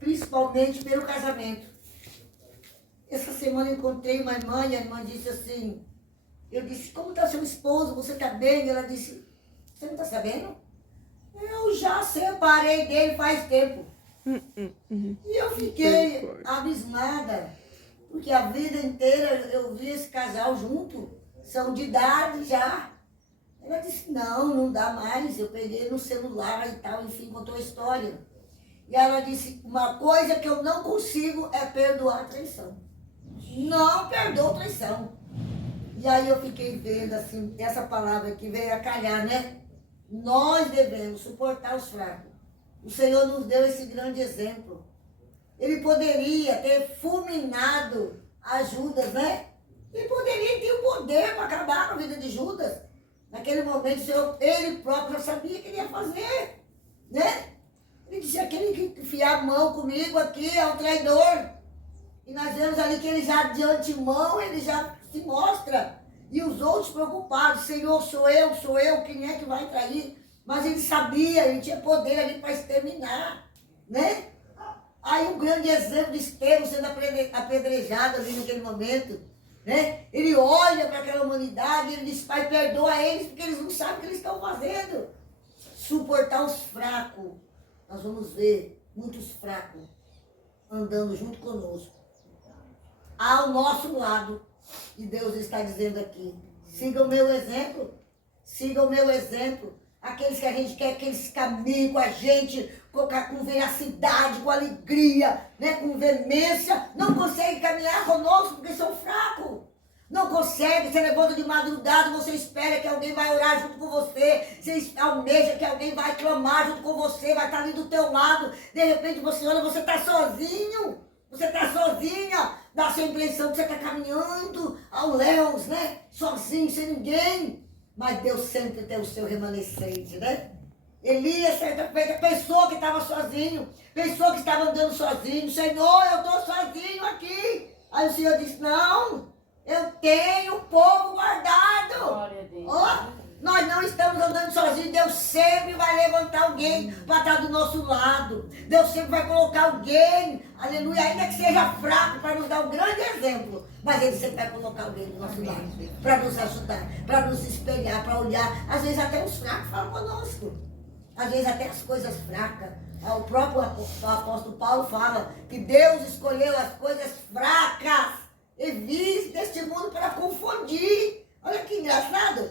principalmente pelo casamento. Essa semana eu encontrei uma irmã e a irmã disse assim, eu disse, como está seu esposo? Você está bem? Ela disse, você não está sabendo? Eu já separei dele faz tempo. E eu fiquei abismada, porque a vida inteira eu vi esse casal junto, são de idade já. Ela disse, não dá mais, eu peguei no celular e tal, enfim, contou a história. E ela disse, uma coisa que eu não consigo é perdoar a traição. Não perdoo traição. E aí eu fiquei vendo, assim, essa palavra que veio a calhar, né? Nós devemos suportar os fracos. O Senhor nos deu esse grande exemplo. Ele poderia ter fulminado a Judas, né? Ele poderia ter o poder para acabar com a vida de Judas. Naquele momento, o Senhor, ele próprio já sabia o que ele ia fazer, né? Ele disse, aquele que enfiar a mão comigo aqui é um traidor. E nós vemos ali que ele já de antemão, ele já se mostra. E os outros preocupados, Senhor, sou eu, quem é que vai trair? Mas ele sabia, ele tinha poder ali para exterminar, né? Aí um grande exemplo de Estevão sendo apedrejado ali naquele momento, né? Ele olha para aquela humanidade e ele diz, Pai, perdoa eles, porque eles não sabem o que eles estão fazendo. Suportar os fracos. Nós vamos ver muitos fracos andando junto conosco, ao nosso lado. E Deus está dizendo aqui, siga o meu exemplo, siga o meu exemplo. Aqueles que a gente quer que eles caminhem com a gente, com veracidade, com alegria, né, com veemência, não conseguem caminhar conosco porque são fracos. Não consegue, você levanta de madrugada, você espera que alguém vai orar junto com você, você almeja que alguém vai clamar junto com você, vai estar ali do teu lado, de repente você olha, você está sozinho, você está sozinha, dá a sua impressão que você está caminhando ao léus, né, sozinho, sem ninguém, mas Deus sempre tem o seu remanescente, né? Elias, certa feita, pensou que estava sozinho, pensou que estava andando sozinho, Senhor, eu estou sozinho aqui, aí o Senhor disse, não, eu tenho o povo guardado. Glória a Deus. Oh, nós não estamos andando sozinhos. Deus sempre vai levantar alguém para estar do nosso lado. Deus sempre vai colocar alguém, aleluia, ainda que seja fraco, para nos dar um grande exemplo. Mas Ele sempre vai colocar alguém do nosso lado, para nos ajudar, para nos espelhar, para olhar. Às vezes até os fracos falam conosco. Às vezes até as coisas fracas. O próprio apóstolo Paulo fala que Deus escolheu as coisas fracas e vis deste mundo para confundir. Olha que engraçado.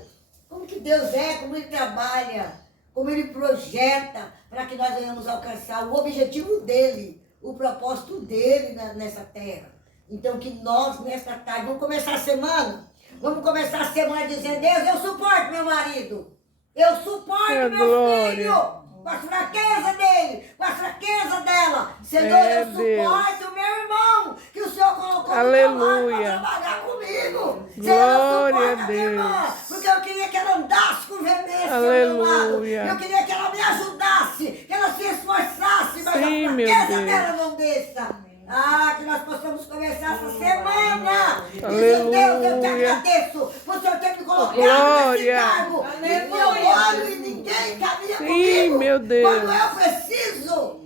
Como que Deus é, como Ele trabalha, como Ele projeta para que nós venhamos alcançar o objetivo dEle, o propósito dEle nessa terra. Então que nós, nesta tarde, vamos começar a semana. Vamos começar a semana dizendo, Deus, eu suporto meu marido. Eu suporto meu filho. Com a fraqueza dele, com a fraqueza dela. Senhor, eu suporto o meu irmão, que o Senhor colocou no meu lado para trabalhar comigo. Senhor, eu suporto a minha irmã, porque eu queria que ela andasse com veemência ao meu lado. Eu queria que ela me ajudasse, que ela se esforçasse, mas a fraqueza dela não desça. Ah, que nós possamos começar essa semana. Dizendo, Deus, eu te agradeço por o Senhor ter me colocado nesse cargo. E eu olho e ninguém caminha comigo. Meu Deus. Quando eu preciso,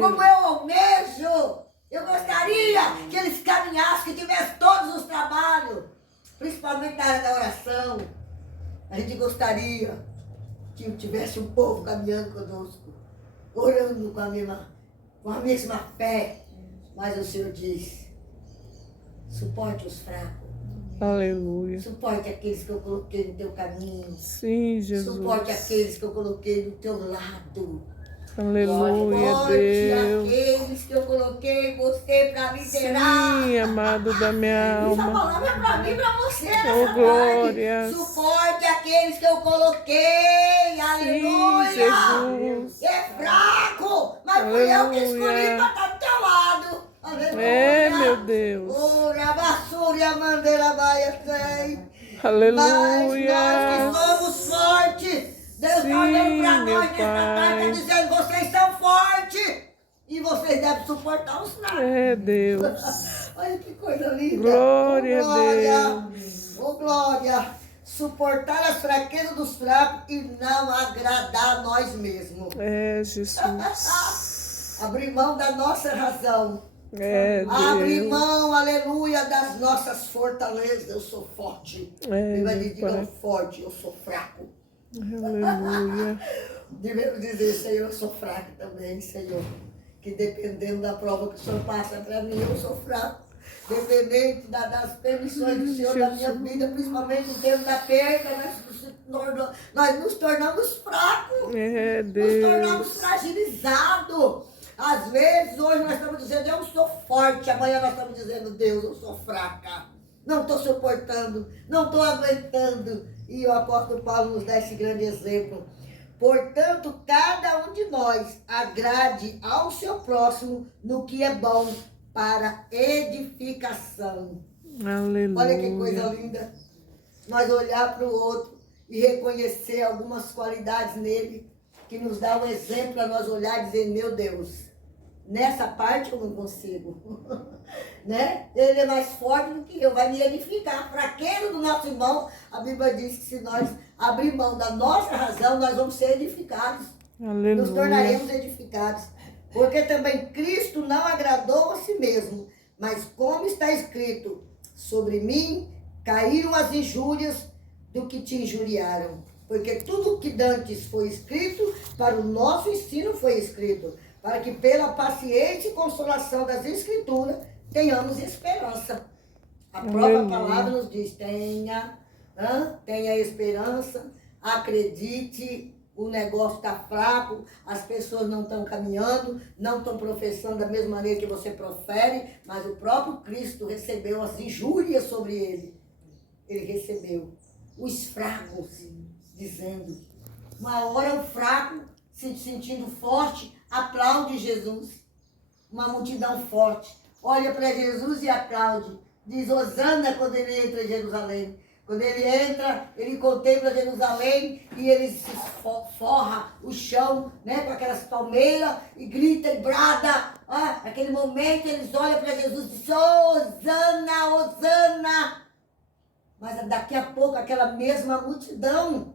como eu almejo. Eu gostaria que eles caminhassem, que tivessem todos os trabalhos, principalmente na área da oração. A gente gostaria que tivesse um povo caminhando conosco, orando com a mesma fé. Mas o Senhor diz, suporte os fracos. Aleluia. Suporte aqueles que eu coloquei no teu caminho. Sim, Jesus. Suporte aqueles que eu coloquei do teu lado. Aleluia, Suporte Deus. aqueles que eu coloquei você para liderar. Sim, amado da minha Essa alma. palavra é para mim e para você nessa Oh, tarde. glórias. Suporte aqueles que eu coloquei. Aleluia. Jesus. É fraco, mas fui eu que escolhi Aleluia. para estar do teu lado. Aleluia. É, meu Deus. Ora, basura, mandeira, baia, sei. Aleluia. Mas nós que somos fortes, Deus está olhando para meu nós nesta tarde, Pai. está dizendo, vocês são fortes e vocês devem suportar os fracos. É, Deus. Olha que coisa linda. Glória Oh, a Deus. Oh, glória. Suportar as fraquezas dos fracos e não agradar a nós mesmos. É, Jesus. Abrir mão da nossa razão. É, Abrir Deus. mão, aleluia, das nossas fortalezas. Eu sou forte. É, Viva de meu diga Pai. forte, eu sou fraco. Aleluia. Devemos dizer, Senhor, eu sou fraco também, Senhor. Que dependendo da prova que o Senhor passa para mim, eu sou fraco. Dependente das permissões do Senhor na minha vida, principalmente no tempo da perda, nós nos tornamos fracos. É, Nos tornamos Deus. fragilizados. Às vezes, hoje nós estamos dizendo, eu sou forte. Amanhã nós estamos dizendo, Deus, eu sou fraca. Não estou suportando, não estou aguentando. E o apóstolo Paulo nos dá esse grande exemplo. Portanto, cada um de nós agrade ao seu próximo no que é bom para edificação. Aleluia. Olha que coisa linda. Nós olhar para o outro e reconhecer algumas qualidades nele que nos dá um exemplo a nós olhar e dizer, meu Deus, nessa parte eu não consigo. Né? Ele é mais forte do que eu, vai me edificar. A fraqueza do nosso irmão, a Bíblia diz que se nós abrir mão da nossa razão, nós vamos ser edificados. Aleluia. Nos tornaremos edificados. Porque também Cristo não agradou a si mesmo, mas como está escrito, sobre mim caíram as injúrias do que te injuriaram. Porque tudo o que dantes foi escrito, para o nosso ensino foi escrito, para que pela paciência e consolação das Escrituras tenhamos esperança. A própria palavra nos diz, tenha esperança, acredite, o negócio está fraco, as pessoas não estão caminhando, não estão professando da mesma maneira que você profere, mas o próprio Cristo recebeu as injúrias sobre ele. Ele recebeu os fracos, dizendo, uma hora o fraco, se sentindo forte, aplaude Jesus. Uma multidão forte, olha para Jesus e aplaude. Diz Hosana quando ele entra em Jerusalém. Quando ele entra, ele contempla Jerusalém e ele se forra o chão, né, com aquelas palmeiras e grita e brada. Ah, naquele momento eles olham para Jesus e dizem, Hosana, Hosana. Mas daqui a pouco aquela mesma multidão,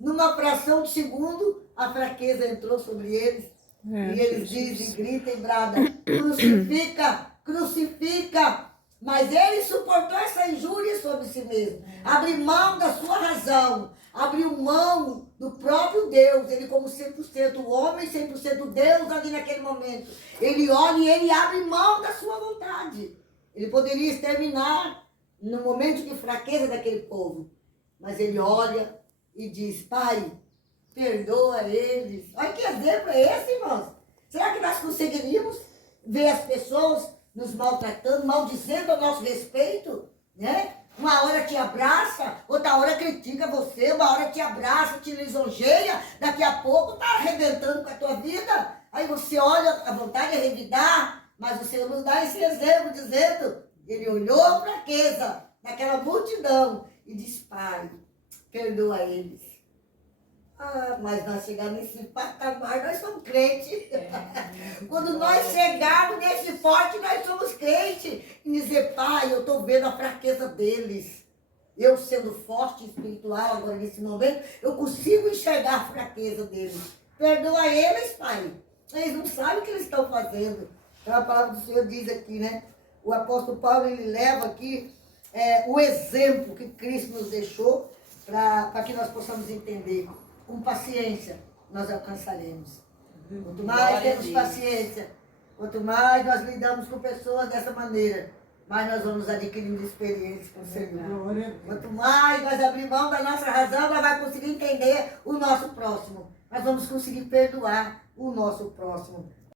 numa fração de segundo, a fraqueza entrou sobre eles. E eles dizem, gritam e bradam, crucifica, crucifica. Mas ele suportou essa injúria sobre si mesmo. Abriu mão da sua razão. Abriu mão do próprio Deus. Ele como 100% homem, 100% Deus ali naquele momento. Ele olha e ele abre mão da sua vontade. Ele poderia exterminar no momento de fraqueza daquele povo. Mas ele olha e diz, Pai, perdoa eles. Olha que exemplo é esse, irmãos. Será que nós conseguiríamos ver as pessoas nos maltratando, maldizendo a nosso respeito, né? Uma hora te abraça, outra hora critica você, uma hora te abraça, te lisonjeia, daqui a pouco tá arrebentando com a tua vida. Aí você olha, a vontade é revidar, mas o Senhor nos dá esse exemplo, dizendo, ele olhou a fraqueza daquela multidão e disse, Pai, perdoa eles. Ah, mas nós chegamos nesse patamar, nós somos crentes. Quando nós chegarmos nesse forte, nós somos crentes. E dizer, Pai, eu estou vendo a fraqueza deles. Eu sendo forte espiritual agora nesse momento, eu consigo enxergar a fraqueza deles. Perdoa eles, Pai. Eles não sabem o que eles estão fazendo. Então a palavra do Senhor diz aqui, né? O apóstolo Paulo, ele leva aqui o exemplo que Cristo nos deixou para que nós possamos entender. Com paciência, nós alcançaremos. Quanto mais temos paciência, quanto mais nós lidamos com pessoas dessa maneira, mais nós vamos adquirindo experiência com o Senhor. Quanto mais nós abrir mão da nossa razão, nós vamos conseguir entender o nosso próximo. Nós vamos conseguir perdoar o nosso próximo.